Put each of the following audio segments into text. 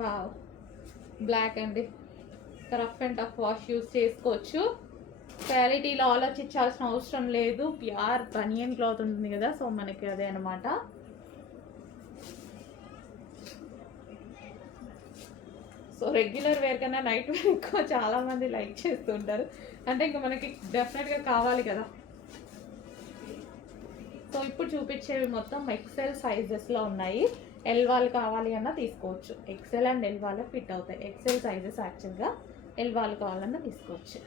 Wow, black అండి. Rough and tough wash use చేసుకోవచ్చు. క్వాలిటీలో ఆలోచించాల్సిన అవసరం లేదు. ప్యూర్ బనియన్ క్లాత్ ఉంటుంది కదా, సో మనకి అదే అనమాట. సో రెగ్యులర్ వేర్ కన్నా నైట్ వేర్ ఎక్కువ చాలామంది లైక్ చేస్తుంటారు. అంటే ఇంకా మనకి డెఫినెట్గా కావాలి కదా. సో ఇప్పుడు చూపించేవి మొత్తం ఎక్సెల్ సైజెస్లో ఉన్నాయి. ఎల్ వాళ్ళు కావాలి అన్నా తీసుకోవచ్చు. ఎక్సెల్ అండ్ ఎల్ వాళ్ళకి ఫిట్ అవుతాయి. ఎక్సెల్ సైజెస్ యాక్చువల్గా, ఎల్ వాళ్ళు కావాలన్నా తీసుకోవచ్చు.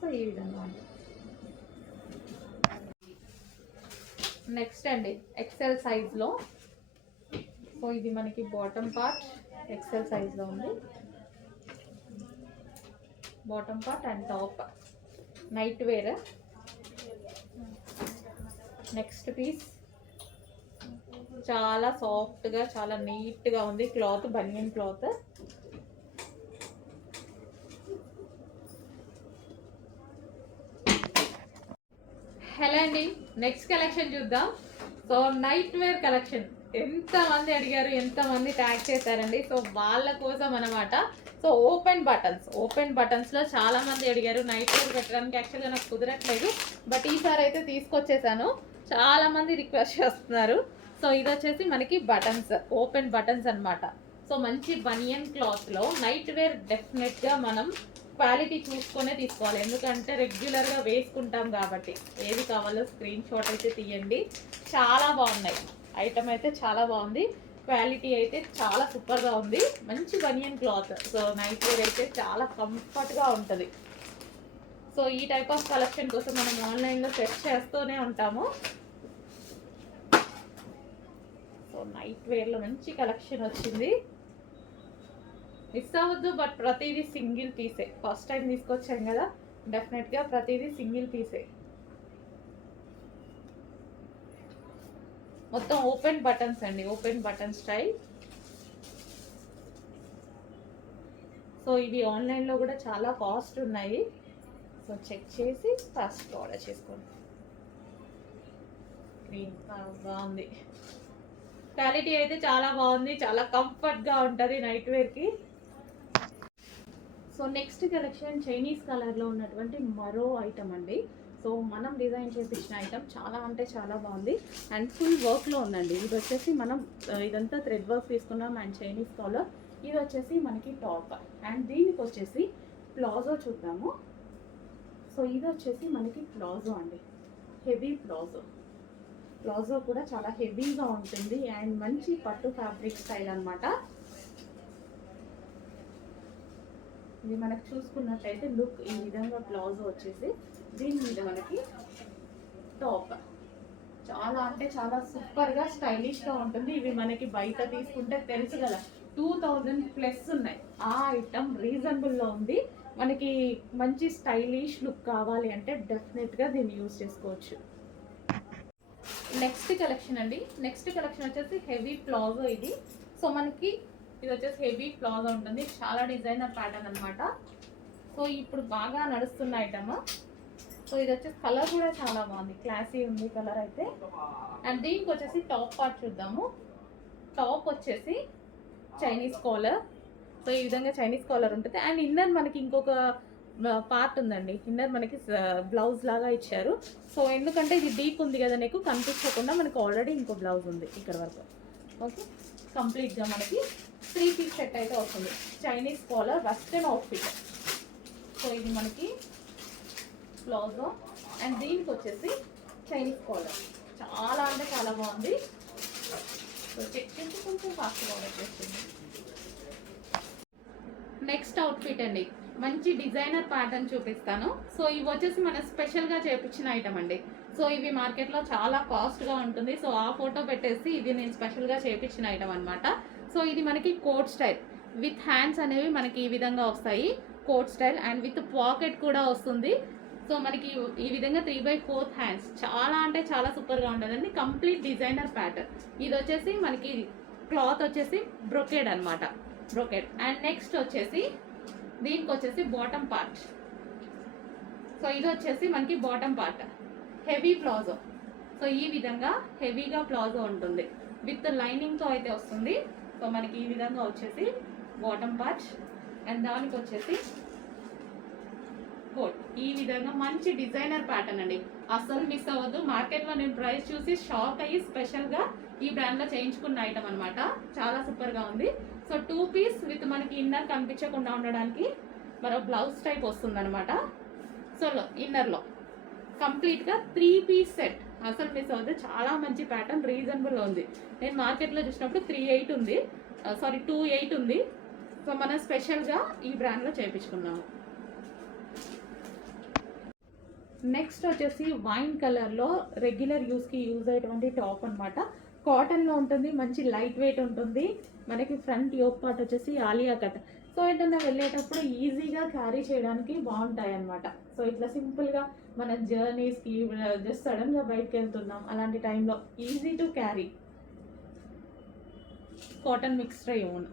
సో ఈ విధంగా ఉంది. నెక్స్ట్ అండి ఎక్సెల్ సైజ్లో. సో ఇది మనకి బాటమ్ పార్ట్ ఎక్సెల్ సైజ్లో ఉంది. Bottom part and top night wear. Next piece చాలా సాఫ్ట్గా చాలా నీట్గా ఉంది. Cloth banian cloth. హలో అండి, నెక్స్ట్ కలెక్షన్ చూద్దాం. సో నైట్ వేర్ కలెక్షన్ ఎంతమంది అడిగారు, ఎంతమంది ట్యాగ్ చేశారండి. సో వాళ్ళ కోసం అనమాట. సో ఓపెన్ బటన్స్లో చాలామంది అడిగారు. నైట్ వేర్ పెట్టడానికి యాక్చువల్గా నాకు కుదరట్లేదు, బట్ ఈసారి అయితే తీసుకొచ్చేసాను. చాలామంది రిక్వెస్ట్ చేస్తున్నారు. సో ఇది వచ్చేసి మనకి బటన్స్, ఓపెన్ బటన్స్ అనమాట. సో మంచి బనియన్ క్లాత్లో నైట్ వేర్ డెఫినెట్గా మనం క్వాలిటీ చూసుకొనే తీసుకోవాలి. ఎందుకంటే రెగ్యులర్గా వేసుకుంటాం కాబట్టి. ఏది కావాలో స్క్రీన్ షాట్ అయితే తీయండి. చాలా బాగున్నాయి. ఐటమ్ అయితే చాలా బాగుంది. క్వాలిటీ అయితే చాలా సూపర్గా ఉంది. మంచి బనియన్ క్లాత్. సో నైట్ వేర్ అయితే చాలా కంఫర్ట్గా ఉంటుంది. సో ఈ టైప్ ఆఫ్ కలెక్షన్ కోసం మనం ఆన్లైన్లో సెర్చ్ చేస్తూనే ఉంటాము. సో నైట్ వేర్లో మంచి కలెక్షన్ వచ్చింది. మిస్ అవ్వద్దు. బట్ ప్రతిదీ సింగిల్ పీసే. ఫస్ట్ టైం తీసుకొచ్చాం కదా, డెఫినెట్గా ప్రతిదీ సింగిల్ పీసే. మొత్తం ఓపెన్ బటన్స్ అండి, ఓపెన్ బటన్ స్టైల్. సో ఇవి ఆన్లైన్లో కూడా చాలా కాస్ట్ ఉన్నాయి. సో చెక్ చేసి ఫస్ట్ ఆర్డర్ చేసుకోండి. గ్రీన్ బాగుంది. క్వాలిటీ అయితే చాలా బాగుంది. చాలా కంఫర్ట్గా ఉంటుంది నైట్ వేర్కి. సో నెక్స్ట్ కలెక్షన్ చైనీస్ కలర్లో ఉన్నటువంటి మరో ఐటమ్ అండి. సో మనం డిజైన్ చేపించిన ఐటమ్ చాలా అంటే చాలా బాగుంది అండ్ ఫుల్ వర్క్లో ఉందండి. ఇది వచ్చేసి మనం ఇదంతా థ్రెడ్ వర్క్ తీసుకున్నాం అండ్ చైనీస్ కాలర్. ఇది వచ్చేసి మనకి టాప్ అండ్ దీనికి వచ్చేసి ప్లాజో చూద్దాము. సో ఇది వచ్చేసి మనకి ప్లాజో అండి, హెవీ ప్లాజో. ప్లాజో కూడా చాలా హెవీగా ఉంటుంది అండ్ మంచి పట్టు ఫ్యాబ్రిక్ స్టైల్ అనమాట. ఇది మనకు చూసుకున్నట్లయితే లుక్ ఈ విధంగా ప్లాజో వచ్చేసి, దీని మీద మనకి టాప్ చాలా అంటే చాలా సూపర్గా స్టైలిష్గా ఉంటుంది. ఇవి మనకి బయట తీసుకుంటే తెలుసు కదా 2000+ ఉన్నాయి. ఆ ఐటమ్ రీజనబుల్లో ఉంది. మనకి మంచి స్టైలిష్ లుక్ కావాలి అంటే డెఫినెట్గా దీన్ని యూజ్ చేసుకోవచ్చు. నెక్స్ట్ కలెక్షన్ అండి. నెక్స్ట్ కలెక్షన్ వచ్చేసి హెవీ ప్లాజో ఇది. సో మనకి ఇది వచ్చేసి హెవీ ప్లాజో ఉంటుంది. చాలా డిజైనర్ ప్యాటర్న్ అనమాట. సో ఇప్పుడు బాగా నడుస్తున్న ఐటమ్. సో ఇది వచ్చేసి కలర్ కూడా చాలా బాగుంది, క్లాసీ ఉంది కలర్ అయితే. అండ్ దీనికి వచ్చేసి టాప్ పార్ట్ చూద్దాము. టాప్ వచ్చేసి చైనీస్ కాలర్. సో ఈ విధంగా చైనీస్ కాలర్ ఉంటుంది అండ్ ఇన్నర్ మనకి ఇంకొక పార్ట్ ఉందండి. ఇన్నర్ మనకి బ్లౌజ్ లాగా ఇచ్చారు. సో ఎందుకంటే ఇది డీప్ ఉంది కదా, నీకు కనిపించకుండా మనకు ఆల్రెడీ ఇంకో బ్లౌజ్ ఉంది ఇక్కడ వరకు. ఓకే, కంప్లీట్గా మనకి 3 పీస్ సెట్ అయితే వస్తుంది. Chinese collar western outfit. So ఇది మనకి ప్లాజో అండ్ దీనికి వచ్చేసి చైనీస్ కాలర్. చాలా అంటే చాలా బాగుంది. సో చెక్ చేసి కొంచెం ఫాస్ట్గా ఆర్డర్ చేస్తుంది. నెక్స్ట్ అవుట్ఫిట్ అండి, మంచి డిజైనర్ ప్యాటర్న్ చూపిస్తాను. సో ఇవి వచ్చేసి మన స్పెషల్గా చేపించిన ఐటమ్ అండి. సో ఇవి మార్కెట్లో చాలా కాస్ట్గా ఉంటుంది. సో ఆ ఫోటో పెట్టేసి ఇది నేను స్పెషల్గా చేపించిన ఐటమ్ అనమాట. సో ఇది మనకి కోట్ స్టైల్ విత్ హ్యాండ్స్ అనేవి మనకి ఈ విధంగా వస్తాయి. Coat style and with pocket కూడా వస్తుంది. సో మనకి ఈ విధంగా 3/4 హ్యాండ్స్. చాలా అంటే చాలా సూపర్గా ఉంటుందండి. Complete designer pattern. ఇది వచ్చేసి మనకి క్లాత్ వచ్చేసి బ్రొకేడ్ అనమాట, బ్రొకేడ్. అండ్ నెక్స్ట్ వచ్చేసి దీనికి వచ్చేసి బాటమ్ పార్ట్. సో ఇది వచ్చేసి మనకి bottom part heavy palazzo. So ఈ విధంగా హెవీగా ప్లాజో ఉంటుంది, విత్ లైనింగ్తో అయితే వస్తుంది. సో మనకి ఈ విధంగా వచ్చేసి బాటమ్ పార్ట్, అండ్ దానికి వచ్చేసి కోట్. ఈ విధంగా మంచి డిజైనర్ ప్యాటర్న్ అండి, అస్సలు మిస్ అవ్వద్దు. మార్కెట్లో నేను ప్రైస్ చూసి షాక్ అయ్యి స్పెషల్గా ఈ బ్రాండ్లో చేయించుకున్న ఐటమ్ అనమాట. చాలా సూపర్గా ఉంది. సో 2 పీస్ విత్ మనకి ఇన్నర్ కనిపించకుండా ఉండడానికి మరో బ్లౌజ్ టైప్ వస్తుంది అనమాట. సో ఇన్నర్లో కంప్లీట్గా 3 పీస్ సెట్, అసలు మిస్ అవ్వద్దు. చాలా మంచి ప్యాటర్న్, రీజనబుల్ ఉంది. నేను మార్కెట్లో చూసినప్పుడు 3.8 ఉంది, 2.8 ఉంది. సో మనం స్పెషల్గా ఈ బ్రాండ్లో చేయించుకున్నాము. నెక్స్ట్ వచ్చేసి వైన్ కలర్లో రెగ్యులర్ యూస్కి యూజ్ అయ్యేటువంటి టాప్ అనమాట. కాటన్లో ఉంటుంది, మంచి లైట్ వెయిట్ ఉంటుంది. మనకి ఫ్రంట్ యోక్ పార్ట్ వచ్చేసి ఆలియా కట్. సో ఏంటన్నా వెళ్ళేటప్పుడు ఈజీగా క్యారీ చేయడానికి బాగుంటాయి అనమాట. సో ఇట్లా సింపుల్గా మన జర్నీస్కి జస్ట్ సడన్గా బయటకు వెళ్తున్నాం అలాంటి టైంలో easy to carry. Cotton mixed own.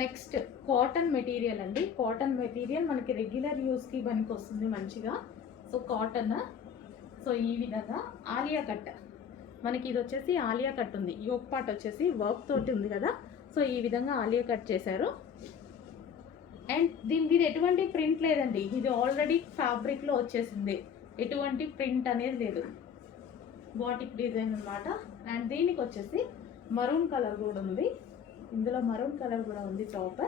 Next cotton material అండి. కాటన్ మెటీరియల్ మనకి రెగ్యులర్ యూస్కి పనికి వస్తుంది మంచిగా. So cotton. సో ఈ విధంగా ఆలియా కట్, మనకి ఇది వచ్చేసి ఆలియా కట్ ఉంది. యోక్ పార్ట్ వచ్చేసి వర్క్ తోటి ఉంది కదా. సో ఈ విధంగా ఆలియా కట్ చేశారు. అండ్ దీని మీద ఎటువంటి ప్రింట్ లేదండి, ఇది ఆల్రెడీ ఫ్యాబ్రిక్లో వచ్చేసింది, ఎటువంటి ప్రింట్ అనేది లేదు. బాటిక్ డిజైన్ అనమాట. అండ్ దీనికి వచ్చేసి మరూన్ కలర్ కూడా ఉంది, ఇందులో మరూన్ కలర్ కూడా ఉంది టాప్.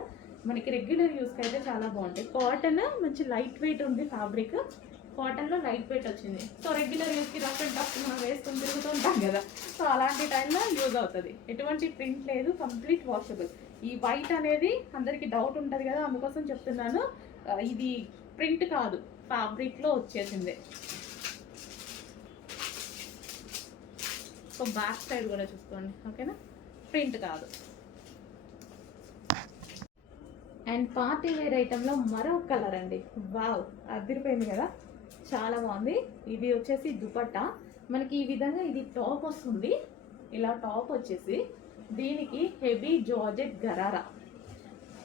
మనకి రెగ్యులర్ యూస్కి అయితే చాలా బాగుంటాయి. కాటన్ మంచి లైట్ వెయిట్ ఉంది ఫ్యాబ్రిక్, కాటన్లో లైట్ వెయిట్ వచ్చింది. సో రెగ్యులర్ యూస్కి రఫ్ అండ్ టఫ్ మనం వేసుకొని తిరుగుతూ ఉంటాం కదా, సో అలాంటి టైంలో యూజ్ అవుతుంది. ఎటువంటి ప్రింట్ లేదు, కంప్లీట్ వాషబుల్. ఈ వైట్ అనేది అందరికీ డౌట్ ఉంటుంది కదా, అందుకోసం చెప్తున్నాను. ఇది ప్రింట్ కాదు, ఫ్యాబ్రిక్లో వచ్చేసింది. సో బ్యాక్ సైడ్ కూడా చూసుకోండి, ఓకేనా, ప్రింట్ కాదు. అండ్ పార్టీ వేర్ ఐటెంలో మరో కలర్ అండి, వావ్ అదిరిపోయింది కదా, చాలా బాగుంది. ఇది వచ్చేసి దుపట్టా. మనకి ఈ విధంగా ఇది టాప్ వస్తుంది, ఇలా టాప్ వచ్చేసి దీనికి heavy georgette gharara,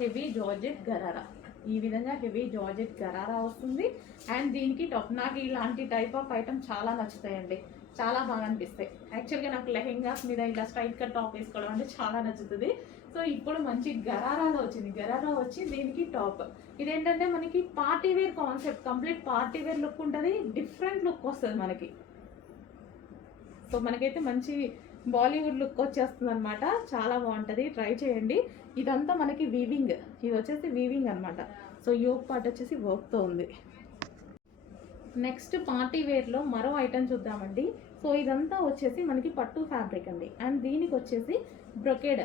heavy georgette gharara, ఈ విధంగా హెవీ జార్జెట్ గరారా వస్తుంది. అండ్ దీనికి టాప్, నాకు ఇలాంటి టైప్ ఆఫ్ ఐటమ్ చాలా నచ్చుతాయండి, చాలా బాగా అనిపిస్తాయి. యాక్చువల్గా నాకు లెహెంగాస్ మీద ఇలా స్ట్రైట్ కట్ టాప్ వేసుకోవడం అంటే చాలా నచ్చుతుంది. సో ఇప్పుడు మంచి గరారాలో వచ్చింది, గరారా వచ్చి దీనికి టాప్. ఇదేంటంటే మనకి party wear concept, complete party wear look ఉంటుంది, డిఫరెంట్ లుక్ వస్తుంది మనకి. సో మనకైతే మంచి బాలీవుడ్ లుక్ వచ్చేస్తుంది అనమాట, చాలా బాగుంటుంది, ట్రై చేయండి. ఇదంతా మనకి వీవింగ్, ఇది వచ్చేసి వీవింగ్ అనమాట. సో యోక్ పార్ట్ వచ్చేసి వర్క్తో ఉంది. నెక్స్ట్ పార్టీ వేర్లో మరో ఐటమ్ చూద్దామండి. సో ఇదంతా వచ్చేసి మనకి పట్టు ఫ్యాబ్రిక్ అండి. అండ్ దీనికి వచ్చేసి బ్రొకేడ్,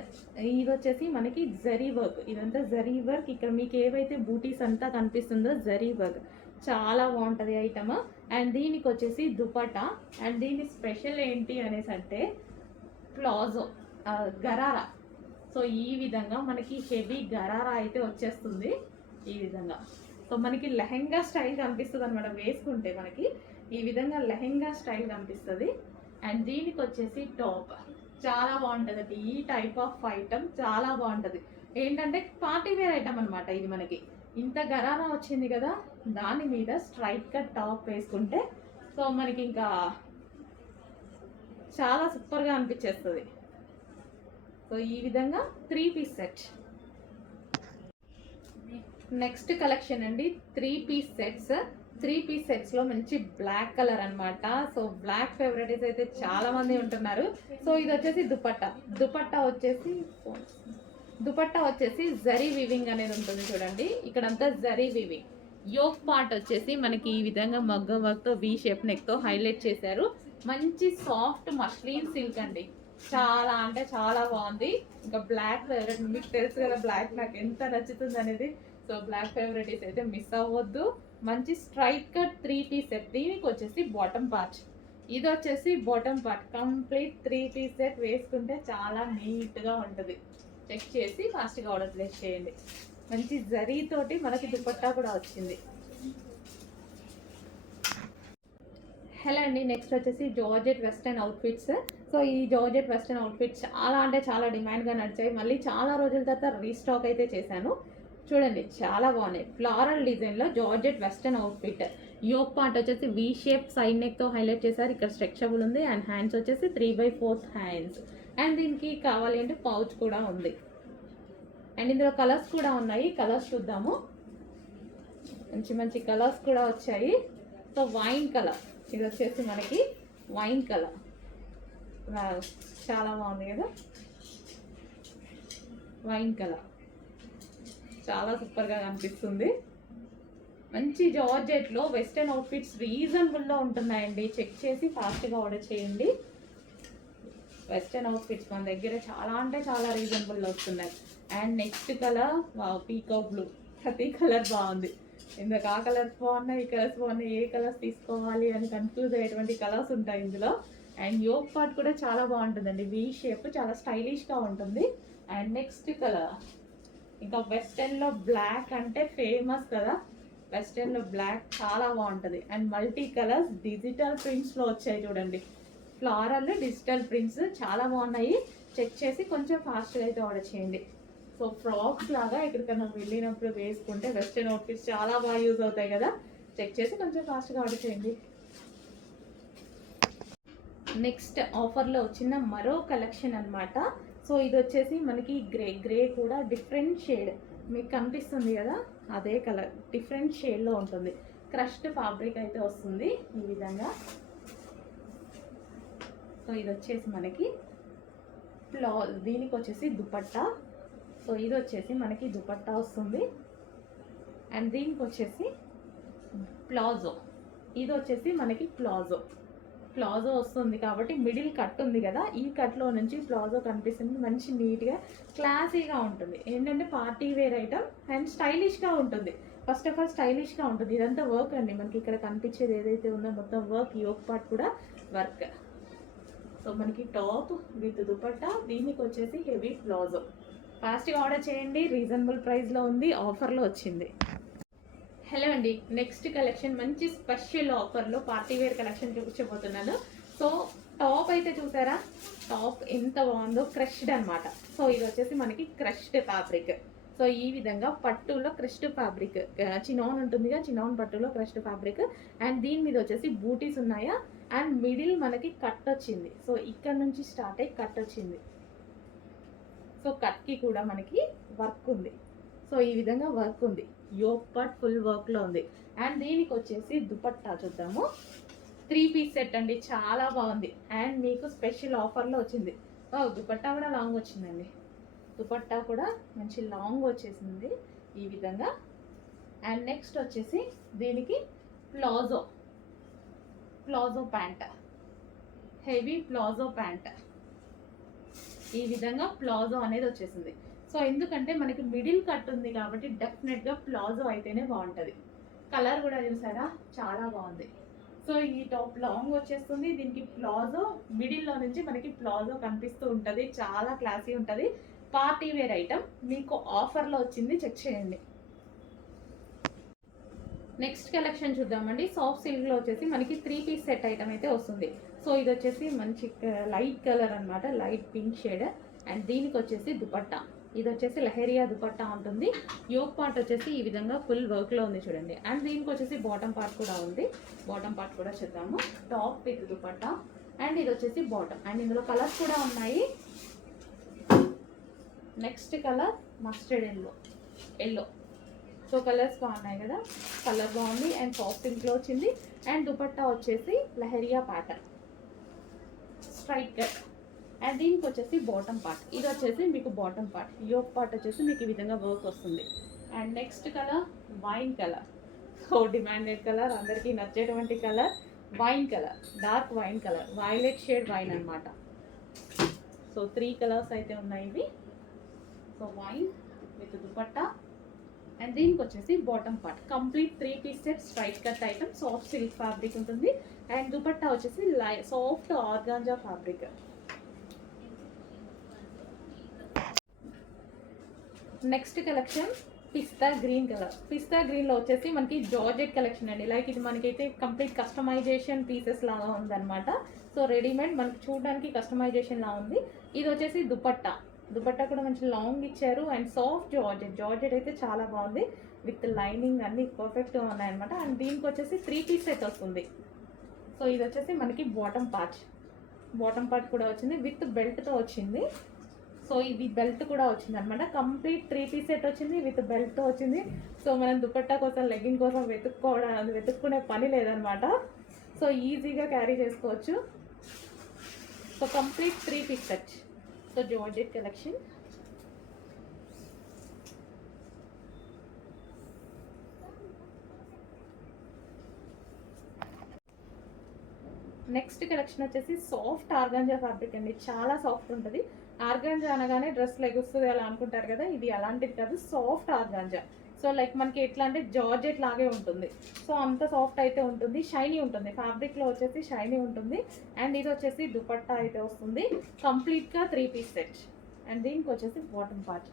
ఇది వచ్చేసి మనకి జరీ వర్క్, ఇదంతా జరీ వర్క్. ఇక్కడ మీకు ఏవైతే బూటీస్ అంతా కనిపిస్తుందో జరీ వర్క్, చాలా బాగుంటుంది ఐటమ్. అండ్ దీనికి వచ్చేసి దుపట్టా. అండ్ దీని స్పెషల్ ఏంటి అనేసి అంటే ప్లాజో గరారా. సో ఈ విధంగా మనకి హెవీ గరారా అయితే వచ్చేస్తుంది ఈ విధంగా. సో మనకి లెహెంగా స్టైల్ కనిపిస్తుంది అనమాట, వేసుకుంటే మనకి ఈ విధంగా లెహెంగా స్టైల్ కనిపిస్తుంది. అండ్ దీనికి వచ్చేసి టాప్, చాలా బాగుంటుంది. ఈ టైప్ ఆఫ్ ఐటమ్ చాలా బాగుంటుంది. ఏంటంటే పార్టీ వేర్ ఐటమ్ అనమాట ఇది. మనకి ఇంత గరారా వచ్చింది కదా, దాని మీద స్ట్రైట్ కట్ టాప్ వేసుకుంటే సో మనకి ఇంకా చాలా సూపర్గా అనిపించేస్తుంది. సో ఈ విధంగా 3 పీస్ సెట్. నెక్స్ట్ కలెక్షన్ అండి, 3 పీస్ సెట్స్. 3 పీస్ సెట్స్లో మంచి బ్లాక్ కలర్ అనమాట. సో బ్లాక్ ఫేవరెట్స్ అయితే చాలా మంది ఉంటున్నారు. సో ఇది వచ్చేసి దుపట్టా. దుపట్టా వచ్చేసి జరీ వీవింగ్ అనేది ఉంటుంది చూడండి, ఇక్కడంతా జరీ వీవింగ్. యోక్ పార్ట్ వచ్చేసి మనకి ఈ విధంగా మగ్గ వర్క్తో వీ షేప్ నెక్తో హైలైట్ చేశారు. మంచి సాఫ్ట్ మస్లిన్ సిల్క్ అండి, చాలా అంటే చాలా బాగుంది. ఇంకా బ్లాక్ ఫేవరెట్, మీకు తెలుసు కదా బ్లాక్ నాకు ఎంత నచ్చుతుంది అనేది. సో బ్లాక్ ఫేవరెట్స్ అయితే మిస్ అవ్వద్దు. మంచి స్ట్రైట్ కట్ 3 పీస్ సెట్. దీనికి వచ్చేసి బాటమ్ పార్ట్, ఇది వచ్చేసి bottom part. Complete 3 piece set వేసుకుంటే చాలా నీట్గా ఉంటుంది. చెక్ చేసి ఫాస్ట్గా ఆర్డర్ ప్లేస్ చేయండి. మంచి జరీతోటి మనకి దుపట్టా కూడా వచ్చింది. హలో అండి, నెక్స్ట్ వచ్చేసి జార్జెట్ వెస్టర్న్ అవుట్ఫిట్స్. సో ఈ జార్జెట్ వెస్టర్న్ అవుట్ఫిట్స్ చాలా అంటే చాలా డిమాండ్గా నడిచాయి. మళ్ళీ చాలా రోజుల తర్వాత రీస్టాక్ అయితే చేశాను. చూడండి చాలా బాగున్నాయి. ఫ్లారల్ డిజైన్లో georgette western outfit. Yoke part వచ్చేసి వి షేప్ సైడ్ నెక్తో హైలైట్ చేశారు. ఇక్కడ స్ట్రెచబుల్ ఉంది. అండ్ హ్యాండ్స్ వచ్చేసి 3/4 హ్యాండ్స్. అండ్ దీనికి కావాలి అంటే పౌచ్ కూడా ఉంది. అండ్ ఇందులో కలర్స్ కూడా ఉన్నాయి. కలర్స్ చూద్దాము. మంచి మంచి కలర్స్ కూడా వచ్చాయి. సో వైన్ కలర్, ఇది వచ్చేసి మనకి వైన్ కలర్, చాలా బాగుంది కదా. వైన్ కలర్ చాలా సూపర్గా కనిపిస్తుంది. మంచి జార్జెట్లో వెస్టర్న్ అవుట్ఫిట్స్ రీజనబుల్లో ఉంటున్నాయండి. చెక్ చేసి ఫాస్ట్గా ఆర్డర్ చేయండి. వెస్టర్న్ అవుట్ఫిట్స్ మన దగ్గర చాలా అంటే చాలా రీజనబుల్లో వస్తున్నాయి. And next colour peacock blue. ప్రతి కలర్ బాగుంది. ఇందుకు ఆ కలర్స్ బాగున్నాయి, ఈ కలర్స్ బాగున్నాయి, ఏ కలర్స్ తీసుకోవాలి అని కన్ఫ్యూజ్ అయ్యేటువంటి కలర్స్ ఉంటాయి ఇందులో. అండ్ యోక్ పార్ట్ కూడా చాలా బాగుంటుందండి. వీ షేప్ చాలా స్టైలిష్గా ఉంటుంది. అండ్ నెక్స్ట్ కలర్ ఇంకా వెస్టర్న్లో బ్లాక్ అంటే ఫేమస్ కదా. వెస్టర్న్లో బ్లాక్ చాలా బాగుంటుంది. అండ్ మల్టీ కలర్స్ డిజిటల్ ప్రింట్స్లో వచ్చాయి చూడండి. ఫ్లారల్ డిజిటల్ ప్రింట్స్ చాలా బాగున్నాయి. చెక్ చేసి కొంచెం ఫాస్ట్గా అయితే ఆర్డర్ చేయండి. సో ఫ్రాక్స్ లాగా ఎక్కడికైనా వెళ్ళినప్పుడు వేసుకుంటే వెస్టర్న్ అవుట్ఫిట్స్ చాలా బాగా యూజ్ అవుతాయి కదా. చెక్ చేసి కొంచెం ఫాస్ట్గా ఆర్డర్ చేయండి. నెక్స్ట్ ఆఫర్లో వచ్చిన మరో కలెక్షన్ అనమాట. సో ఇది వచ్చేసి మనకి గ్రే కూడా డిఫరెంట్ షేడ్ మీకు కనిపిస్తుంది కదా, అదే కలర్ డిఫరెంట్ షేడ్లో ఉంటుంది. క్రష్డ్ ఫ్యాబ్రిక్ అయితే వస్తుంది ఈ విధంగా. సో ఇది వచ్చేసి మనకి దీనికి వచ్చేసి దుపట్టా. సో ఇది వచ్చేసి మనకి దుపట్టా వస్తుంది. అండ్ దీనికి వచ్చేసి ప్లాజో. ఇది వచ్చేసి మనకి ప్లాజో వస్తుంది కాబట్టి మిడిల్ కట్ ఉంది కదా, ఈ కట్లో నుంచి ప్లాజో కనిపిస్తుంది. మంచి నీట్గా క్లాసీగా ఉంటుంది. ఏంటంటే పార్టీ వేర్ ఐటమ్ అండ్ స్టైలిష్గా ఉంటుంది. ఫస్ట్ ఆఫ్ ఆల్ స్టైలిష్గా ఉంటుంది. ఇదంతా వర్క్ అండి. మనకి ఇక్కడ కనిపించేది ఏదైతే ఉందో మొత్తం వర్క్. యోక్ పార్ట్ కూడా వర్క్. సో మనకి టాప్ విత్ దుపట్టా, దీనికి వచ్చేసి హెవీ ప్లాజో. ఫాస్ట్గా ఆర్డర్ చేయండి. రీజనబుల్ ప్రైస్లో ఉంది. ఆఫర్లో వచ్చింది. హలో అండి, నెక్స్ట్ కలెక్షన్ మంచి స్పెషల్ ఆఫర్లో పార్టీ వేర్ కలెక్షన్ చూపించబోతున్నాను. సో టాప్ అయితే చూసారా, టాప్ ఎంత బాగుందో. క్రష్డ్ అనమాట. సో ఇది వచ్చేసి మనకి క్రష్డ్ ఫ్యాబ్రిక్. సో ఈ విధంగా పట్టులో క్రష్డ్ ఫ్యాబ్రిక్, చినాన్ ఉంటుందిగా, చినాన్ పట్టులో క్రష్డ్ ఫ్యాబ్రిక్. అండ్ దీని మీద వచ్చేసి బూటీస్ ఉన్నాయా. అండ్ మిడిల్ మనకి కట్ వచ్చింది. సో ఇక్కడ నుంచి స్టార్ట్ అయ్యి కట్ వచ్చింది. సో కట్కి కూడా మనకి వర్క్ ఉంది. సో ఈ విధంగా వర్క్ ఉంది. యోక్ పార్ట్ ఫుల్ వర్క్లో ఉంది. అండ్ దీనికి వచ్చేసి దుపట్టా చూద్దాము. 3 పీస్ సెట్ అండి, చాలా బాగుంది. అండ్ మీకు స్పెషల్ ఆఫర్లో వచ్చింది. దుపట్టా కూడా లాంగ్ వచ్చిందండి. దుపట్టా కూడా మంచి లాంగ్ వచ్చేసింది ఈ విధంగా. అండ్ నెక్స్ట్ వచ్చేసి దీనికి palazzo pant, heavy palazzo pant. ఈ విధంగా ప్లాజో అనేది వచ్చేసింది. సో ఎందుకంటే మనకి మిడిల్ కట్ ఉంది కాబట్టి డెఫినెట్గా ప్లాజో అయితేనే బాగుంటుంది. కలర్ కూడా చూసారా, చాలా బాగుంది. సో ఈ టాప్ లాంగ్ వచ్చేస్తుంది. దీనికి ప్లాజో మిడిల్లో నుంచి మనకి ప్లాజో కనిపిస్తూ ఉంటుంది. చాలా క్లాసీ ఉంటుంది. పార్టీ వేర్ ఐటమ్ మీకు ఆఫర్లో వచ్చింది. చెక్ చేయండి. నెక్స్ట్ కలెక్షన్ చూద్దామండి. సాఫ్ట్ సిల్క్లో వచ్చేసి మనకి 3 పీస్ సెట్ ఐటమ్ అయితే వస్తుంది. సో ఇది వచ్చేసి మంచి లైట్ కలర్ అనమాట, లైట్ పింక్ షేడ్. అండ్ దీనికి వచ్చేసి దుపట్టా. ఇది వచ్చేసి లహరియా దుపట్టా ఉంటుంది. యోక్ పార్ట్ వచ్చేసి ఈ విధంగా ఫుల్ వర్క్లో ఉంది చూడండి. అండ్ దీనికి వచ్చేసి బాటమ్ పార్ట్ కూడా ఉంది. బాటమ్ పార్ట్ కూడా చూద్దాము. Top with dupatta. అండ్ ఇది వచ్చేసి బాటమ్. అండ్ ఇందులో కలర్స్ కూడా ఉన్నాయి. Next colour mustard yellow. So colours బాగున్నాయి కదా, కలర్ బాగుంది. అండ్ సాఫ్ట్ పింక్లో వచ్చింది. అండ్ దుపట్టా వచ్చేసి leheriya pattern straight cut. And దీనికి వచ్చేసి బాటమ్ పార్ట్. ఇది వచ్చేసి మీకు బాటమ్ పార్ట్. యోక్ పార్ట్ వచ్చేసి మీకు ఈ విధంగా వర్క్ వస్తుంది. And next colour wine colour. So demanded colour, అందరికీ నచ్చేటువంటి colour wine colour, dark wine colour, violet shade wine అనమాట. సో 3 కలర్స్ అయితే ఉన్నాయి ఇవి. So wine with dupatta. And దీనికి వచ్చేసి bottom part complete 3 piece set straight cut item. Soft silk fabric ఉంటుంది. And dupatta వచ్చేసి soft organza fabric. Next collection pista green colour. Pista గ్రీన్లో వచ్చేసి మనకి జార్జెట్ కలెక్షన్ అండి. లైక్ ఇది మనకైతే కంప్లీట్ కస్టమైజేషన్ పీసెస్ లాగా ఉందన్నమాట. సో రెడీమేడ్ మనకి చూడడానికి కస్టమైజేషన్ లా ఉంది. ఇది వచ్చేసి దుపట్టా కూడా మంచి లాంగ్ ఇచ్చారు. అండ్ సాఫ్ట్ జార్జెట్ అయితే చాలా బాగుంది. విత్ లైనింగ్ అన్ని పర్ఫెక్ట్గా ఉన్నాయన్నమాట. అండ్ దీనికి వచ్చేసి 3 పీస్ సెట్ వస్తుంది. సో ఇది వచ్చేసి మనకి బాటమ్ పార్ట్ కూడా వచ్చింది, విత్ బెల్ట్తో వచ్చింది. సో ఇది బెల్ట్ కూడా వచ్చింది అనమాట. కంప్లీట్ 3 పీస్ సెట్ వచ్చింది, విత్ బెల్ట్తో వచ్చింది. సో మనం దుపట్టా కోసం, లెగ్గింగ్ కోసం వెతుక్కునే పని లేదనమాట. సో ఈజీగా క్యారీ చేసుకోవచ్చు. So complete 3 piece set. So georgette collection. Next collection వచ్చేసి సాఫ్ట్ ఆర్గాంజా ఫ్యాబ్రిక్ అండి. చాలా సాఫ్ట్ ఉంటుంది. ఆర్గాంజా అనగానే డ్రెస్ లెగుస్తుంది అలా అనుకుంటారు కదా, ఇది అలాంటిది కాదు, సాఫ్ట్ ఆర్గాంజా. సో లైక్ మనకి ఎట్లా అంటే జార్జెట్ లాగే ఉంటుంది. సో అంత సాఫ్ట్ అయితే ఉంటుంది, షైనీ ఉంటుంది. ఫ్యాబ్రిక్లో వచ్చేసి షైనీ ఉంటుంది. అండ్ ఇది వచ్చేసి దుపట్టా అయితే వస్తుంది కంప్లీట్గా 3 పీస్ సెట్. అండ్ దీనికి వచ్చేసి బాటమ్ పార్ట్.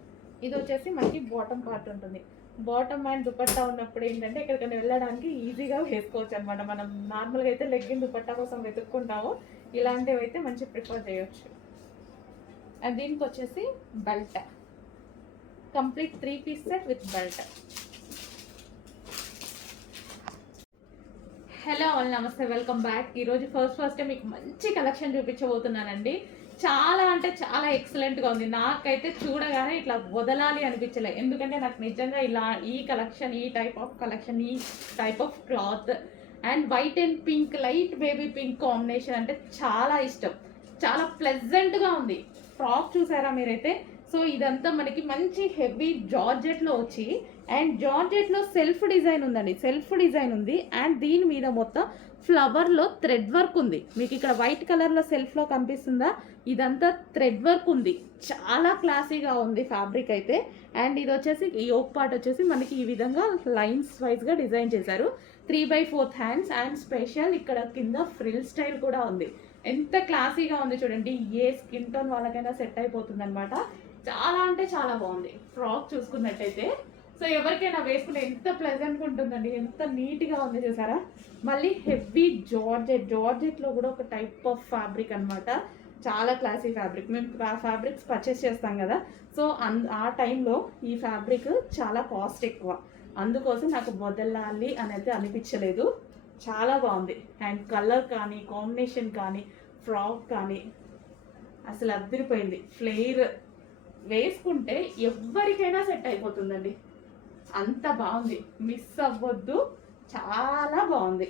ఇది వచ్చేసి మనకి బాటమ్ పార్ట్ ఉంటుంది. బాటమ్ అండ్ దుపట్టా ఉన్నప్పుడు ఏంటంటే ఎక్కడికైనా వెళ్ళడానికి ఈజీగా వేసుకోవచ్చు అనమాట. మనం నార్మల్గా అయితే లెగ్గిన్ దుపట్టా కోసం వెతుక్కుంటాము, ఇలాంటివి అయితే మంచి ప్రిఫర్ చేయొచ్చు. అండ్ దీనికి వచ్చేసి belt, complete 3 piece set with belt. Hello all, నమస్తే, వెల్కమ్ బ్యాక్. ఈరోజు ఫస్ట్ మీకు మంచి కలెక్షన్ చూపించబోతున్నానండి. చాలా అంటే చాలా ఎక్సలెంట్గా ఉంది. నాకైతే చూడగానే ఇట్లా వదలాలి అనిపించలే, ఎందుకంటే నాకు నిజంగా ఇలా ఈ కలెక్షన్, ఈ type of cloth and white and pink, light baby pink combination అంటే చాలా ఇష్టం. చాలా ప్లెజెంట్గా ఉంది. ఫ్రాక్ చూసారా మీరైతే? సో ఇదంతా మనకి మంచి హెవీ జార్జెట్లో వచ్చి, అండ్ జార్జెట్లో సెల్ఫ్ డిజైన్ ఉందండి, సెల్ఫ్ డిజైన్ ఉంది. అండ్ దీని మీద మొత్తం ఫ్లవర్లో థ్రెడ్ వర్క్ ఉంది. మీకు ఇక్కడ వైట్ కలర్లో సెల్ఫ్లో కనిపిస్తుందా? ఇదంతా థ్రెడ్ వర్క్ ఉంది. చాలా క్లాసీగా ఉంది ఫ్యాబ్రిక్ అయితే. అండ్ ఇది వచ్చేసి యోక్ పార్ట్ వచ్చేసి మనకి ఈ విధంగా లైన్స్ వైజ్గా డిజైన్ చేశారు. 3/4 హ్యాండ్స్ అండ్ స్పెషల్ ఇక్కడ కింద ఫ్రిల్ స్టైల్ కూడా ఉంది. ఎంత క్లాసీగా ఉంది చూడండి. ఏ స్కిన్ టోన్ వాళ్ళకైనా సెట్ అయిపోతుంది అనమాట. చాలా అంటే చాలా బాగుంది. ఫ్రాక్ చూసుకున్నట్టయితే సో ఎవరికైనా వేసుకుంటే ఎంత ప్లెజెంట్గా ఉంటుందండి, ఎంత నీట్గా ఉంది చూసారా. మళ్ళీ హెవీ జార్జెట్లో కూడా ఒక టైప్ ఆఫ్ ఫ్యాబ్రిక్ అనమాట. చాలా క్లాసీ ఫ్యాబ్రిక్. మేము ఫ్యాబ్రిక్స్ పర్చేస్ చేస్తాం కదా, సో ఆ టైంలో ఈ ఫ్యాబ్రిక్ చాలా కాస్ట్ ఎక్కువ, అందుకోసం నాకు వదలాలి అని అయితే అనిపించలేదు. చాలా బాగుంది. అండ్ కలర్ కానీ, కాంబినేషన్ కానీ, ఫ్రాక్ కానీ అసలు అద్దరిపోయింది. ఫ్లేర్ వేసుకుంటే ఎవరికైనా సెట్ అయిపోతుందండి, అంత బాగుంది. మిస్ అవ్వద్దు, చాలా బాగుంది.